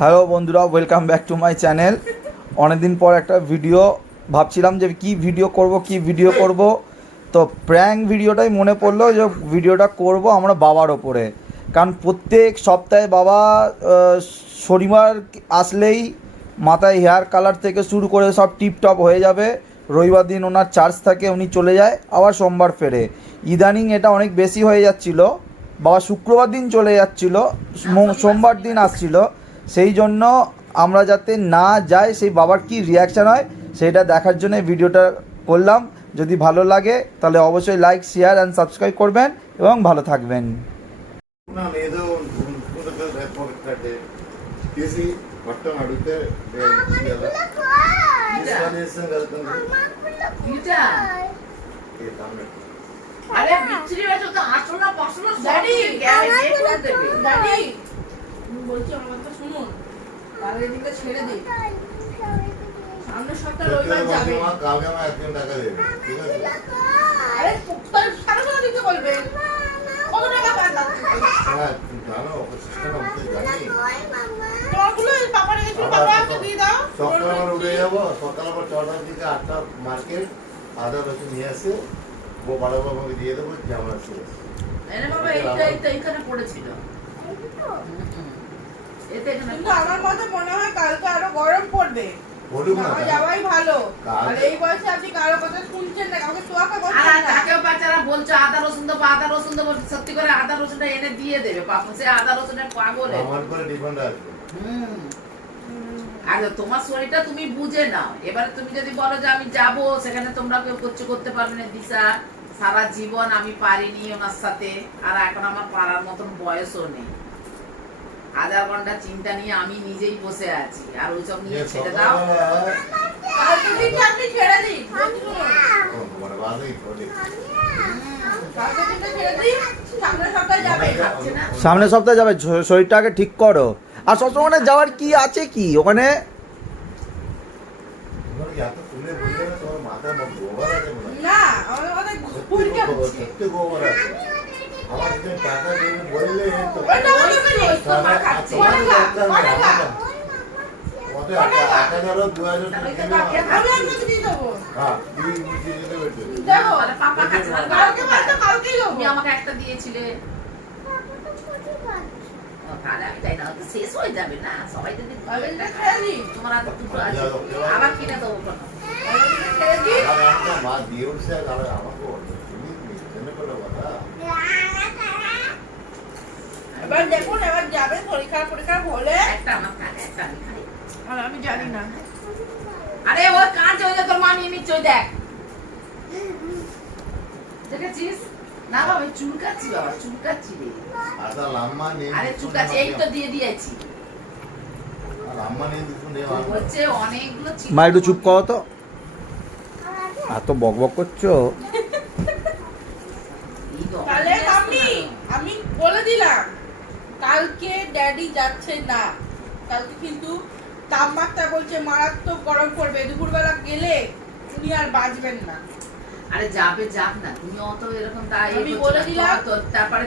Hello বন্ধুরা welcome back to my channel অনেকদিন পর একটা ভিডিও ভাবছিলাম যে কি ভিডিও করব, কি ভিডিও করব। তো প্র্যাঙ্ক ভিডিওটাই মনে পড়ল যে ভিডিওটা করব আমরা বাবার ওপরে। কারণ প্রত্যেক সপ্তাহে বাবা শনিবার আসলেই মাথায় হেয়ার কালার থেকে শুরু করে সব টিপটপ হয়ে যাবে। রবিবার দিন ওনার চার্জ থাকে, উনি চলে যায়, আবার সোমবার ফেরে। ইদানিং এটা অনেক বেশি হয়ে যাচ্ছিল। বাবা শুক্রবার দিন চলে যাচ্ছিল সোমবার দিন আসছিল। সেই জন্য আমরা যাতে না যাই সেই বাবার কি রিয়াকশান হয় সেটা দেখার জন্য ভিডিওটা করলাম। যদি ভালো লাগে তাহলে অবশ্যই লাইক শেয়ার অ্যান্ড সাবস্ক্রাইব করবেন এবং ভালো থাকবেন। বলছি আমার ছেড়ে দিই। সামনের সপ্তাহ রবিবার যাবে। কালকে আমার একদিন টাকা দেবে ঠিক আছে? আরে তাহলে সাড়ে ছটা দিতে বলবেন কত টাকা পান হ্যাঁ জানো জানি। তোমারগুলো দিয়ে দাও। সকাল আবার উঠে যাব সকাল আবার ছটার দিকে আটটা মার্কেট আদা রসুন নিয়ে আসে ও বড় বাবাকে দিয়ে দেবো যেমন আছে এনে বাবা এইটা এইটা এখানে পড়েছিল। কিন্তু আমার মতে মনে হয় কালকে আরও গরম পড়বে। যাওয়াই ভালো। আর এই বয়সে আপনি কারও কথা শুনছেন না কাউকে তোয়াক্কা করছেন না। তাকেও বাচ্চারা বলছে আদা রসুন দেবো আদা রসুন দেবো সত্যি করে আদা রসুনটা এনে দিয়ে দেবে পাপা সে আদা রসুনের পাগল। আমার করে ডিপেন্ড আছে হুম। আর তোমার শরীরটা তুমি বুঝে নাও। এবারে তুমি যদি বলো যে আমি যাব সেখানে তোমরা কেউ করতে করতে পারবে না দিশা। সারা জীবন আমি পারিনি ওনার সাথে আর এখন আমার পারার মতন বয়সও নেই। হাজার ঘণ্টা চিন্তা নিয়ে আমি নিজেই বসে আছি। আর ওইসব নিয়ে ছেড়ে দাও। আপনি ছেড়ে দিন। মানে সামনের সপ্তাহে যাবে। শরীরটাকে ঠিক করো। আর সবসময় যাওয়ার কি আছে কি? ওখানে না টাকা দেবে বললে তো আমাকে একটা দিয়েছিলে। শেষ হয়ে যাবে না। সবাই যদি তোমার আছে। আবার কিনে দেবো মা দিয়ে উঠছে, আমাকে বলছে, তুমি জেনে করলে কথা। এবার দেখুন এবার যাবেন পরীক্ষা পরীক্ষা হলে। একটা আমার থাকে একটা আমি খাই। আর আমি জানি না। আরে ও কাঁচ হয়ে তোর মা নিয়ে নিচ্ছে দেখ। দেখেছিস? না বাবা আমি চুলকাচ্ছি বাবা চুলকাচ্ছি রে। আর তার লাম্মা নেই আরে চুলকাচ্ছি এই তো দিয়ে দিয়েছি। আর লাম্মা নেই দুটো নেই আমার। হচ্ছে অনেকগুলো চিনি মা একটু চুপ করো তো। এত বক বক করছ এই তো তাহলে অনেক আমি আমি বলে দিলাম কালকে ড্যাডি যাচ্ছে না। কালকে কিন্তু তাপমাত্রা বলছে মারাত্মক গরম পড়বে। দুপুরবেলা গেলে উনি আর বাঁচবেন না। আরে যাবে যাক না তুমি অত এরকম তাই আমি বলে দিলাম। তারপরে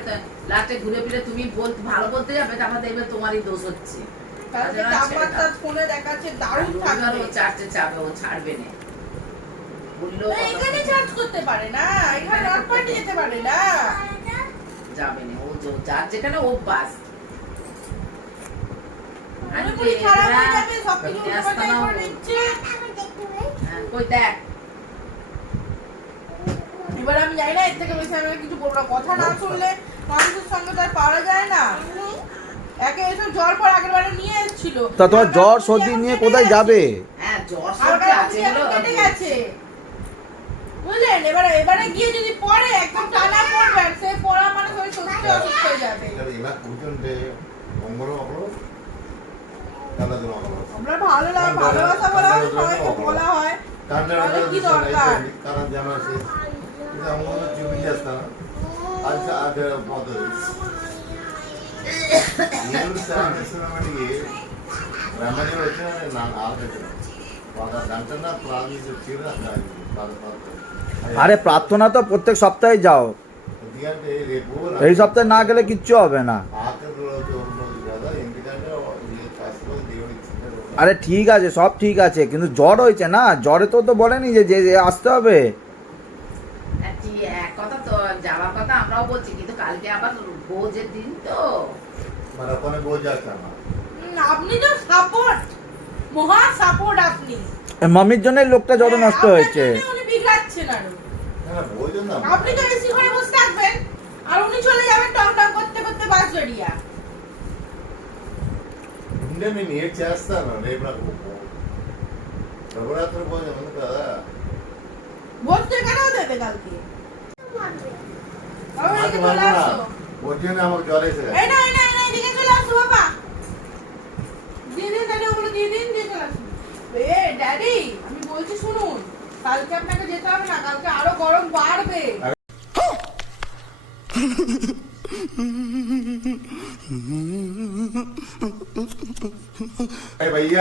লাস্টে ঘুরে ফিরে তুমি বলতে ভালো বলতে যাবে তারপর দেখবে তোমারই দোষ হচ্ছে। তাপমাত্রা ফোনে দেখাচ্ছে দারুণ থাকবে ও চার্চে যাবে ও ছাড়বে না। এখানে চার্জ করতে পারে না এখানে নট পয়েন্টে যেতে পারে না। যাবে না। ও যার যেখানে অভ্যাস খারাপ হয়ে এবার আমি জানি না এর থেকে বেশি আমি কিছু বলব না। কথা না শুনলে মানুষের সঙ্গে তো আর পারা যায় না। একে এসব জ্বর পর আগের বারে নিয়ে এসেছিল। তা তোমার জ্বর সর্দি নিয়ে কোথায় যাবে? হ্যাঁ জ্বর সর্দি আছে বুঝি এখন এগুলো কেটে গেছে বুঝলেন? এবারে এবারে গিয়ে যদি পড়ে একদম টানা পড়বেন সে পড়া মানে শরীর সুস্থ অসুস্থ হয়ে যাবে। এবার উঠবে অমরও আমরা ভালো লাগে ভালোবাসা বলা হয় বলা হয়। তাহলে কি জানা আছে কিন্তু আমরা জীবন আসতাম আচ্ছা আগে বদল నేను సాధిస్తున్నామని రమణి వచ్చిన నాకు ఆలోచన ఒక గంట ప్రార్థించి తీరు అక్కడ బాధపడుతుంది আরে প্রার্থনা তো প্রত্যেক সপ্তাহে যাও। এই সপ্তাহে না গেলে কিচ্ছু হবে না। আরে ঠিক আছে সব ঠিক আছে কিন্তু জ্বর হয়েছে না? জ্বরে তো তো বলেনি যে যে আসতে হবে। আপনি তো সাপোর্ট মহা সাপোর্ট আপনি মামির জন্য লোকটা জ্বর নষ্ট আপনার হয়েছে জন্য উনি বিগড়াচ্ছেন আরো না না বোঝেন না আপনি তো এসি ঘরে বসে থাকবেন আর উনি চলে যাবেন টং টং করতে করতে বাস জড়িয়া ఉండే నేను ఏం చేస్తాను రేపు నాకు నవరాత్రి భోజనం ఉంది కదా বসতে কেন দেবে কালকে বাবা, నాకు এদিকে চলে মানবো না আসো। వచ్చింది আমাকে জ্বর এসে এই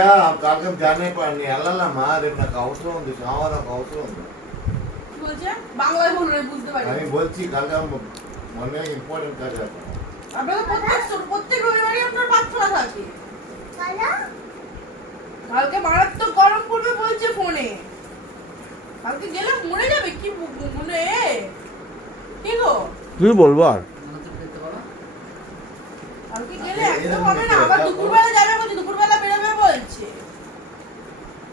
అరే భయ్యా కాలకం జానే పడి వెళ్ళాలమ్మా రేపు నాకు అవసరం ఉంది సోమవారం నాకు అవసరం ఉంది কি বলছে বাংলায় বলুন আমি বুঝতে পারি আমি বলছি কালকাম মনে ইম্পর্টেন্ট কাজ আছে আপনাদের প্রত্যেক প্রত্যেক রবিবারই আপনার প্রার্থনা থাকে কালকে মারাত্মক গরম পড়বে বলছে ফোনে কালকে গেলে মরে যাবে কি ব- মনে এ? কি গো কি বলবো আর নতুন খেতে বলো কালকে গেলে একদম হবে না আবার দুপুরবেলা যাবে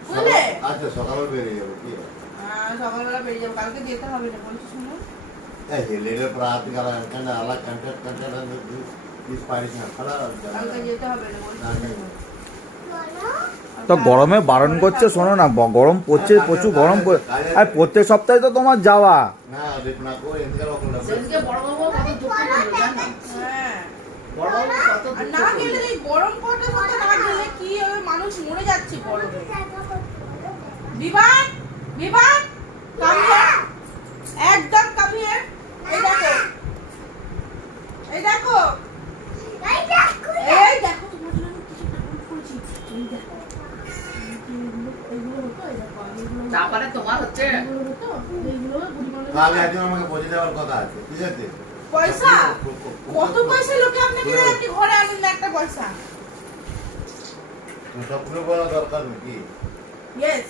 শুনে আচ্ছা সকালবেলা বেরিয়ে কি সকালবেলা বেরিয়ে কালকে যেতে হবে না বলছি দিস পারিস না যেতে হবে না বলছি তো গরমে বারণ করছে শোনো না গরম পড়ছে প্রচুর গরম আর প্রত্যেক সপ্তাহে তো তোমার যাওয়া। না গরম মরে যাচ্ছে গরমে বিমান বিমান কামিয়ে একদম কামিয়ে। এই দেখো এই দেখো। এই দেখো। তোমার জন্য আমি কিছু ডাউনলোড করেছি। এই দেখো। এইগুলো এইগুলো হতো এই দেখো এইগুলো হতো, তারপরে তোমার হচ্ছে কাল একজন আমাকে বুঝে দেওয়ার কথা আছে ঠিক আছে? পয়সা? কত পয়সা লোকে আপনাকে আপনি ঘরে আনেন না একটা পয়সা? স্বপ্ন বলা দরকার নাকি? ইয়েস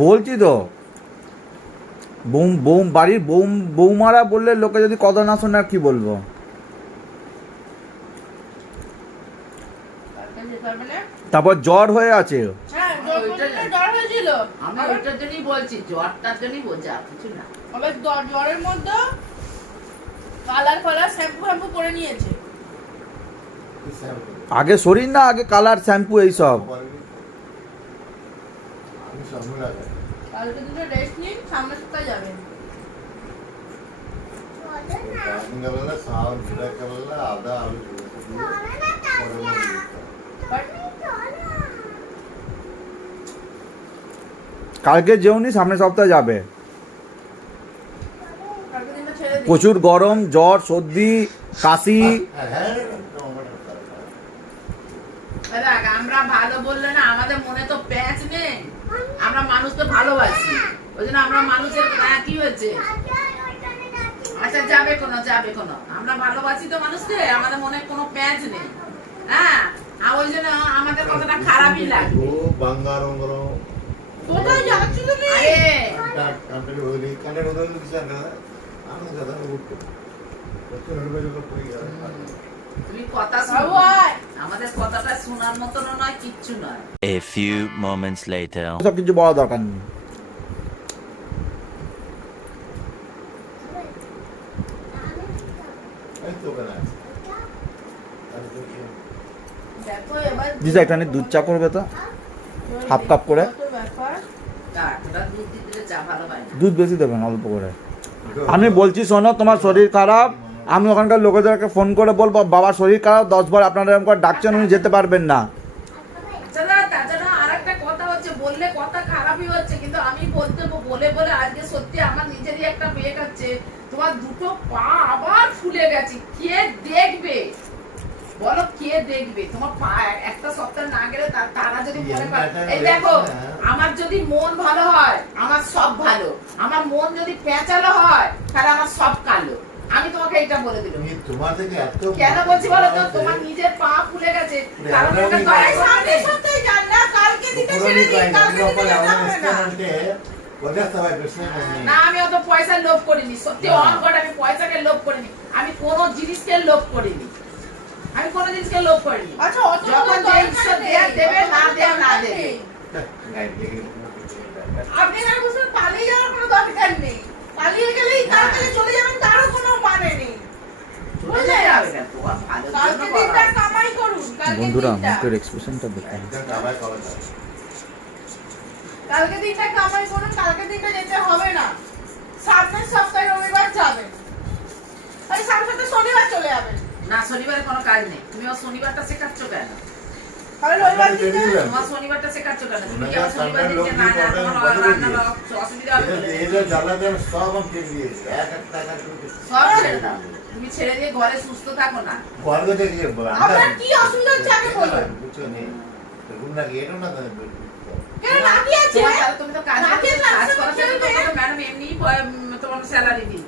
বলছি তো বাড়ির বৌমারা বললে লোকে যদি কত না শোনে আর কি বলব? তারপর জ্বর হয়ে আছে। হ্যাঁ আমি ওইটার জন্যই বলছি জ্বরটার জন্যই বলছি আর কিছু না। আবার জ্বরের মধ্যে কালার কালার শ্যাম্পু শ্যাম্পু করে নিয়েছে। আগে শরীর না আগে কালার শ্যাম্পু এইসব কালকে দুটো সপ্তাহে যাবেন কালকে যেওনি সামনের সপ্তাহে যাবে। প্রচুর গরম জ্বর সর্দি কাশি। আমরা ভালো বললে না আমাদের মনে তো প্যাঁচ নেই। আমরা মানুষকে ভালোবাসি। ওই জন্য আমরা মানুষের কি হয়েছে। আচ্ছা যাবে কোনো যাবে কোনো। আমরা ভালোবাসি তো মানুষকে আমাদের মনে কোনো প্যাঁচ নেই। হ্যাঁ ওই জন্য আমাদের কথাটা খারাপই লাগে A few moments later. সব কিছু বলা দরকার নেই। এই দেখো। এবার দিদা এখানে দুধ চা করবে তো? হাফ কাপ করে কত ব্যাপার তা ওটা দুধ বেশি দেবেন অল্প করে। আমি বলছি শোনো তোমার শরীর খারাপ। আমি ওখানকার লোকেদেরকে ফোন করে বলব বাবার শরীর খারাপ দশ বার আপনারা এরকম করে ডাকছেন উনি যেতে পারবেন না। তাছাড়া তাছাড়া আর একটা কথা হচ্ছে বললে কথা খারাপই হচ্ছে কিন্তু আমি বলতে বলে বলে আজকে সত্যি আমার নিজেরই একটা বেগ আছে তোমার দুটো পা আবার ফুলে গেছে কে দেখবে? বলো কে দেখবে? তোমার একটা সপ্তাহ না গেলে তারা যদি মনে এই দেখো হ্যাঁ। আমার যদি মন ভালো হয় আমার সব ভালো। আমার মন যদি পেঁচালো হয় তাহলে আমার সব কালো। আমি তোমাকে এটা বলে দিলাম। তোমার থেকে এত কেন বলছি বলো তো? তোমার নিজের পা ফুলে গেছে। কারণ সপ্তাহে না। কালকে দিতে ছেড়ে কালকে দিতে আমি অত পয়সা লোভ করিনি। সত্যি। অন আমি পয়সাকে লোভ করিনি। আমি কোনো জিনিসকে লোভ করিনি। আমি কোনো জিনিসকে লোভ করিনি। আচ্ছা অত যখন যে ঈশ্বর দেয়া দেবে না দেয়া না দেবে। আপনি এখানে বুঝবেন পালিয়ে যাওয়ার কোনো দরকার নেই। পালিয়ে গেলেই কালকে চলে যাবেন তারও কোনো মানে নেই। করা। দিনটা কামাই করুন কালকে বন্ধুরা দিনটা। মুখের এক্সপ্রেশনটা দেখুন একদম কামাই করা যায়। কালকে দিনটা কামাই করুন কালকে দিনটা যেতে হবে না। সামনের সপ্তাহে রবিবার যাবেন। আরে সামনের সপ্তাহে শনিবার চলে যাবেন। না শনিবারে কোনো কাজ নেই। তুমি আমার শনিবারটা শেখাচ্ছ কেন? তুমি করে। ছেড়ে দাও। তুমি ছেড়ে দিয়ে ঘরে সুস্থ থাকো না। গর্বে থেকে কি অসুবিধা হচ্ছে আগে বলুন। বুঝছ নেই। দেখুন না কি, না কেন নাতি আছে? তুমি তো কাজ করো, কাজ। তোমাকে ম্যাডাম এমনি তোমার স্যালারি দিই